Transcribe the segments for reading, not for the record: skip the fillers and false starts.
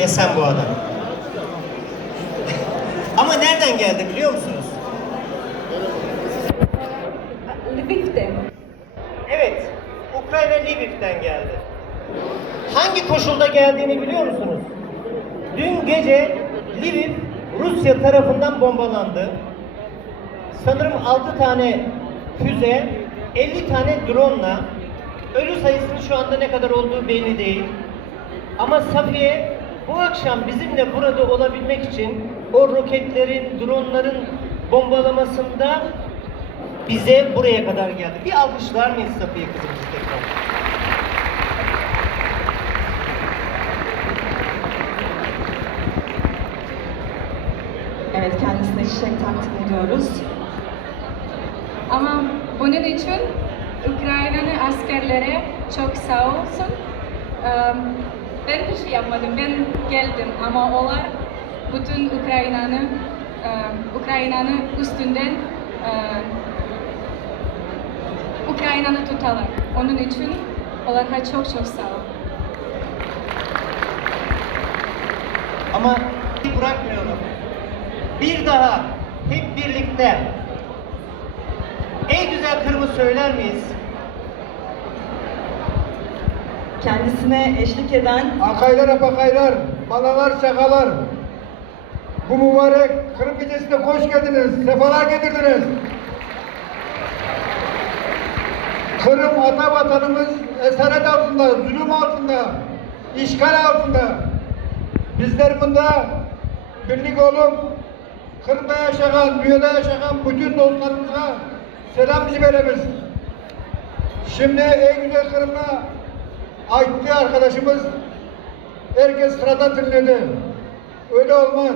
Esenboğa'dan. Ama nereden geldi biliyor musunuz? Lviv'de. Evet, Ukrayna Lviv'den geldi. Hangi koşulda geldiğini biliyor musunuz? Dün gece Lviv Rusya tarafından bombalandı. Sanırım 6 tane füze, 50 tane drone'la, ölü sayısının şu anda ne kadar olduğu belli değil. Ama Safiye bu akşam bizimle burada olabilmek için o roketlerin, dronların bombalamasında bize buraya kadar geldi. Bir alkışlar mıyız Safiye kızımızı tekrar? Evet, kendisine çiçek takdim ediyoruz. Ama bunun için Ukrayna'nın askerlere çok sağ olsun. Ben bir şey yapmadım, ben geldim ama onlar bütün Ukrayna'nın üstünden Ukrayna'nı tutarlar. Onun için onlara çok çok sağ ol. Ama bırakmayalım. Bir daha hep birlikte ey güzel kırmızı söyler miyiz? Kendisine eşlik eden Akaylar apakaylar, balalar şakalar. Bu mübarek Kırım gecesine hoş geldiniz, sefalar getirdiniz. Kırım ata vatanımız esaret altında, zulüm altında, işgal altında. Bizler bunda birlik olup Kırım'da yaşayan, dünyada yaşayan bütün dostlarımıza selam veririz. Şimdi en güzel Kırım'la Aytti arkadaşımız herkes sıradan dinledi. Öyle olmaz.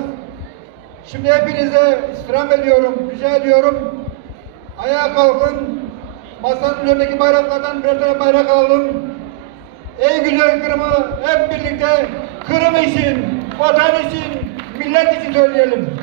Şimdi hepinize istirham ediyorum, rica ediyorum. Ayağa kalkın. Masanın önündeki bayraklardan birer tane bayrak alalım. Ey güzel Kırım'ı hep birlikte Kırım için, vatan için, millet için söyleyelim.